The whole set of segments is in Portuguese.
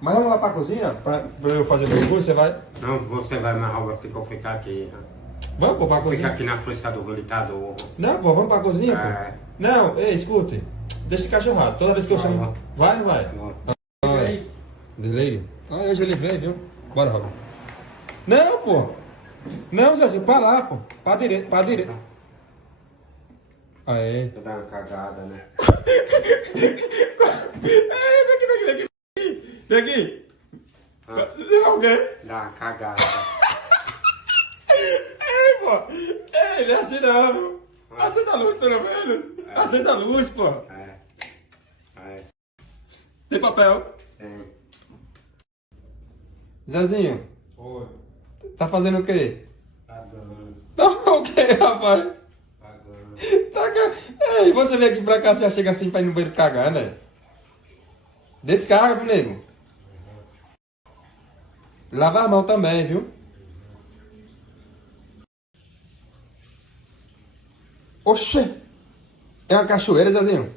Mas vamos lá pra cozinha, pra eu fazer meus cursos, você vai? Não, você vai na rua porque eu ficar aqui. Vamos, pô, pra Fica cozinha. aqui na fresca do habilitador. Não, pô, vamos pra cozinha, pô. É. Não, ei, escute. Deixa esse cachorrado. Toda vez que eu Vai, chamo... vai. Vai, não vai? Não. Vai. Desliga. Ah, hoje ele vem, viu? Bora, Robin. Não, pô. Não, Zezinho, pra lá, pô. Pra direita, pra direita. Aê. Vou dar uma cagada, né? Ei, vem aqui, vem aqui, vem aqui. Vem aqui. Ah. O quê? Dá uma cagada. Ei, pô. Ei, ele é assim não, viu? Acenda a luz, pelo menos. Acenda a luz, pô. É. É. Tem papel? Tem. Zezinho, Oi. tá fazendo o quê? Pagando. Tá o quê, rapaz? Pagando. Tá ca... Ei, você vem aqui pra cá, você já chega assim pra ir no banheiro cagar, né? Descarga, viu, nego? Lava a mão também, viu? Oxê! É uma cachoeira, Zezinho?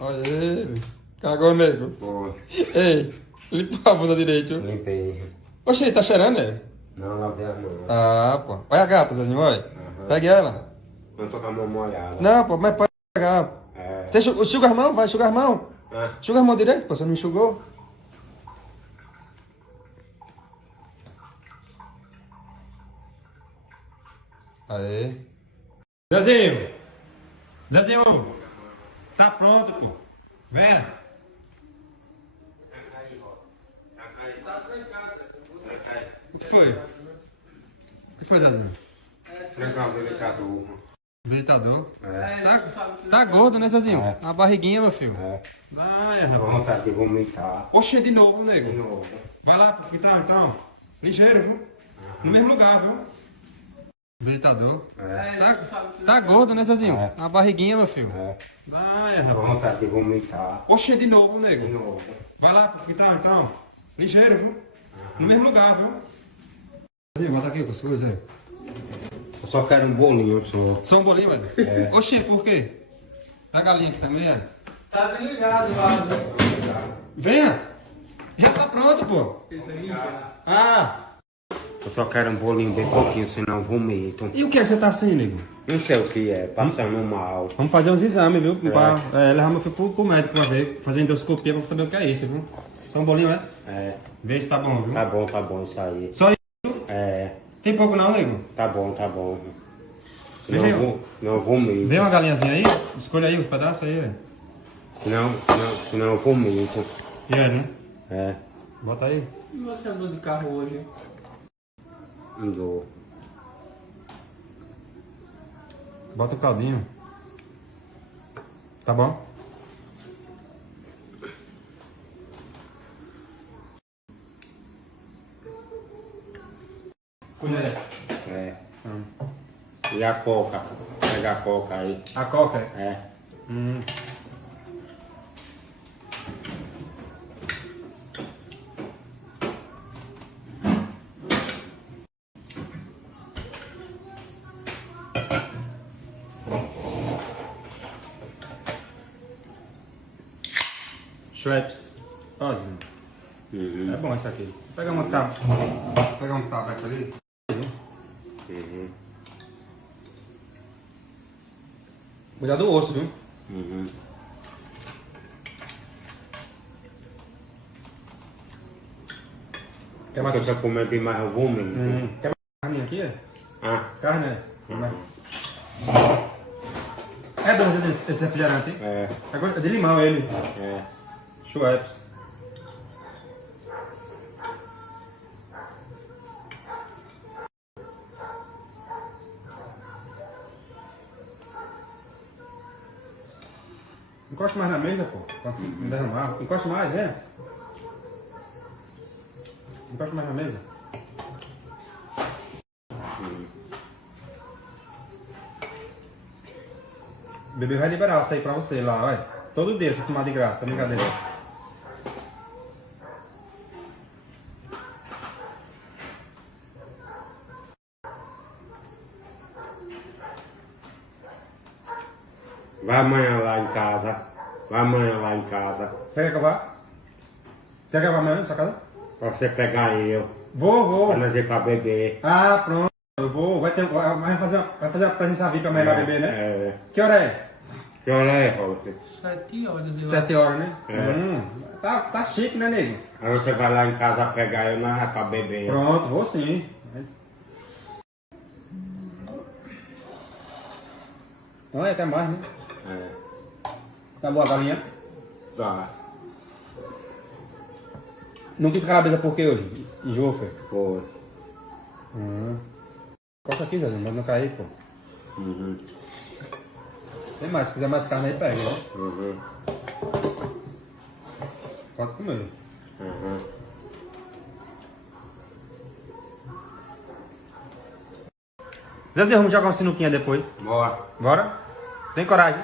Olha ele. Cagou, nego. Oi. Ei, limpa a bunda direito. Limpei. Oxê, tá cheirando, né? Não lavei a mão. Ah, pô. Olha a gata, Zezinho, olha. Aham. Pegue ela. Não tô com a mão molhada. Não, pô, mas pode pegar. É. Você enxuga as mãos? Vai enxugar as mãos. Ah. Enxuga as mãos direito, pô. Você não enxugou? Aê. Zezinho! Zezinho! Tá pronto, pô. Vem. O que foi? O que foi, Zezinho? Trancar o delicador. Habilitador. É. Tá gordo, né, Zezinho? É. A barriguinha, meu filho. É. Vai, Tô com rapaz. vontade de vomitar. Oxe, de novo, De nego. novo. Vai lá pro quintal, então. Ligeiro, viu? No mesmo lugar, viu? Habilitador. É. Tá gordo, né, Zezinho? É. A barriguinha, meu filho. É. Vai, Tô com rapaz. vontade de vomitar. Oxe, de novo, De nego. novo. Vai lá pro quintal, então. Ligeiro, viu? No mesmo lugar, viu? Zezinho, bota aqui com as coisas aí. Eu só quero um bolinho só. Só um bolinho, velho? É. Oxe, por quê? A galinha aqui também, é? Tá desligado lá, né? Venha! Já tá pronto, pô. Ah! Eu só quero um bolinho bem pouquinho, senão eu vomito. E o que é que você tá assim, nego? Não sei o que é, passando mal. Vamos fazer uns exames, viu? Pra levar meu filho pro médico pra ver, fazer endoscopia pra saber o que é isso, viu? Só um bolinho, é? É, Vê se tá bom, viu? tá bom isso aí. Só isso? É, Tem pouco não, nego? tá bom. Vem, Não eu vomito. Vê uma galinhazinha aí? Escolha aí os pedaços aí, velho. Senão eu vomito. E aí, né? É, Bota aí. E você andou de carro hoje? não dou. Bota o caldinho. Tá bom? Colher. É. E a coca? Pega a coca aí. A coca? É. Schweppes. Ó, Uhum. é bom essa aqui. Pega uma capa. Pegar um tabaco ali. Uhum. Cuidado do osso, viu? Uhum. Quer mais? Se eu comer demais eu vomito. Quer mais carne aqui? É? Ah, Carne, é? É bom esse refrigerante, hein? é. Agora é de limão ele. É. Schweppes. Encoste mais na mesa, pô. Quando se derramar. Encoste mais, né? Encoste mais na mesa. O bebê vai liberar isso aí pra você lá, olha. Todo dia você tomar de graça, brincadeira. Vai amanhã lá em casa. Vai amanhã lá em casa. Você quer que eu vá? Quer que eu vá amanhã na sua casa? Pra você pegar eu. Vou. Pra nós ir pra beber. Ah, pronto. Eu vou. Vai fazer a presença VIP amanhã lá beber, né? É. Que hora é? Que hora é, Robert? 7 horas. 7 horas, né? É. Tá chique, né, nego? Aí você vai lá em casa pegar eu, nós vai pra beber. Pronto, vou sim. Olha, até mais, né? É. Tá boa a galinha? Tá. Não quis calabresa por quê hoje? Enjoou, foi? Foi. Corta aqui, Zé, mas não cair, pô. Uhum. Tem mais, se quiser mais carne aí, pega, né? Uhum. Pode comer. Uhum. Zezinho, vamos jogar uma sinuquinha depois. Bora. Bora? Tem coragem?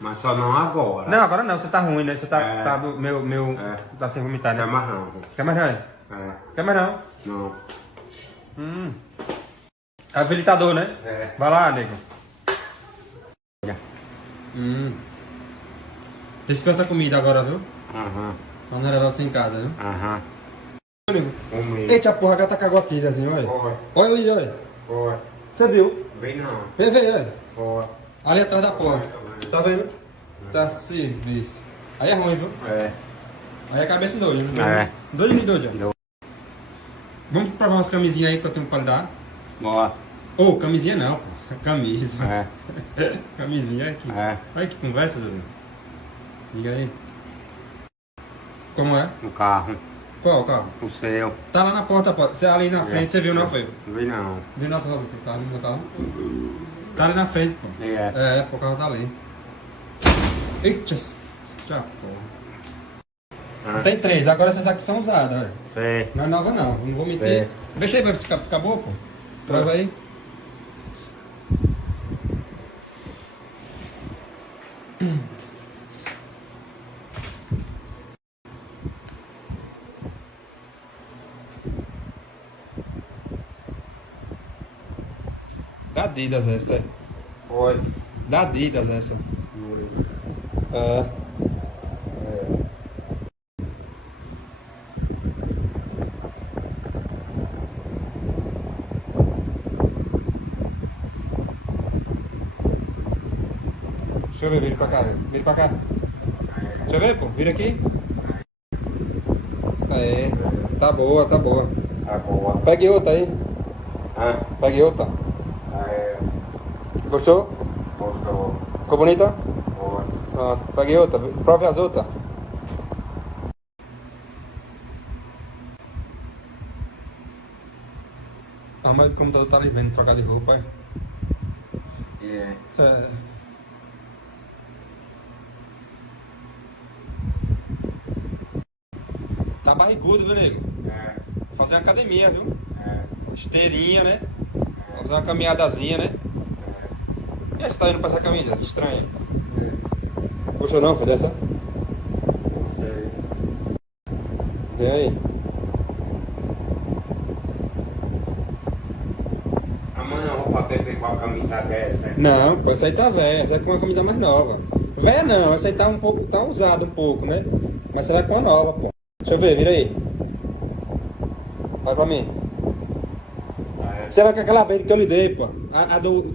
Mas só não agora. Não, agora não, você tá ruim, né? Você tá, É. tá do meu É. tá sem vomitar, Quer né? mais não. Quer mais não? É. Quer mais não? Não. Habilitador, né? É. Vai lá, nego. Descansa a comida agora, viu? Aham. Pra não levar você em casa, viu? Aham. Comi. Eita porra, a gata cagou aqui, Zezinho, olha. Foi. Olha ali, olha. Foi. Você viu? Vem não. Vem, olha. Foi. Ali atrás da porta. Tá vendo? Tá serviço. Aí é ruim, viu? É. Aí é cabeça doida, né? É. Doido. Vamos provar umas camisinhas aí que eu tenho pra lhe dar. Bora. Ô, camisinha não, pô. Camisa. É. Camisinha aqui. É. Olha que conversa, Zezinho. Liga aí. Como é? No carro. Qual o carro? O seu. Tá lá na porta, pô. Você ali na frente, você viu, não foi? Vem não. Viu na porta, tá ali no carro? Tá ali na frente, pô. É. É, pô, o carro tá ali. Eita, já, pô. Tem 3, agora essas aqui são usadas, olha. Sei. Não é nova não, não vou mentir. É. Deixa aí pra ficar boa, pô. Prova aí. Da Adidas essa. Foi. Da Adidas essa. É. Deixa eu ver, vira pra cá. Vira pra cá. Deixa eu ver, pô. Vira aqui. É. Tá boa, tá boa. Tá boa. Pegue outra aí. Ah. Pegue outra. É. Gostou? Gostou. Ficou bonita? Foi. Pronto. Pegue outra. Prove as outras. A mãe do computador tá ali vendo trocar de roupa, é? É. É. Tá barrigudo, viu, nego? É. Vou fazer uma academia, viu? É. Esteirinha, né? Vou fazer uma caminhadazinha, né? E aí, você tá indo pra essa camisa? Estranho, hein? Gostou não, foi dessa? Gostei. Vem aí. Amanhã eu vou pra beber com a camisa dessa. Não, pô, essa aí tá velha, essa aí é com uma camisa mais nova. Velha não, essa aí tá um pouco, tá usada um pouco, né? Mas você vai com a nova, pô. Deixa eu ver, vira aí. Olha pra mim. É. Você vai com aquela verde que eu lhe dei, pô. A do,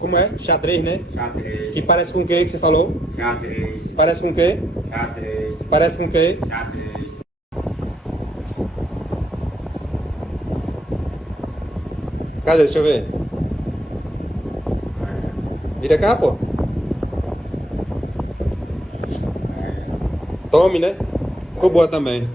como é? Xadrez, né? Xadrez. Que parece com o que você falou? Xadrez. Parece com o quê? Xadrez. Parece com o quê? Xadrez. Cadê? Deixa eu ver. Vira cá, pô. Tome, né? Ficou boa também.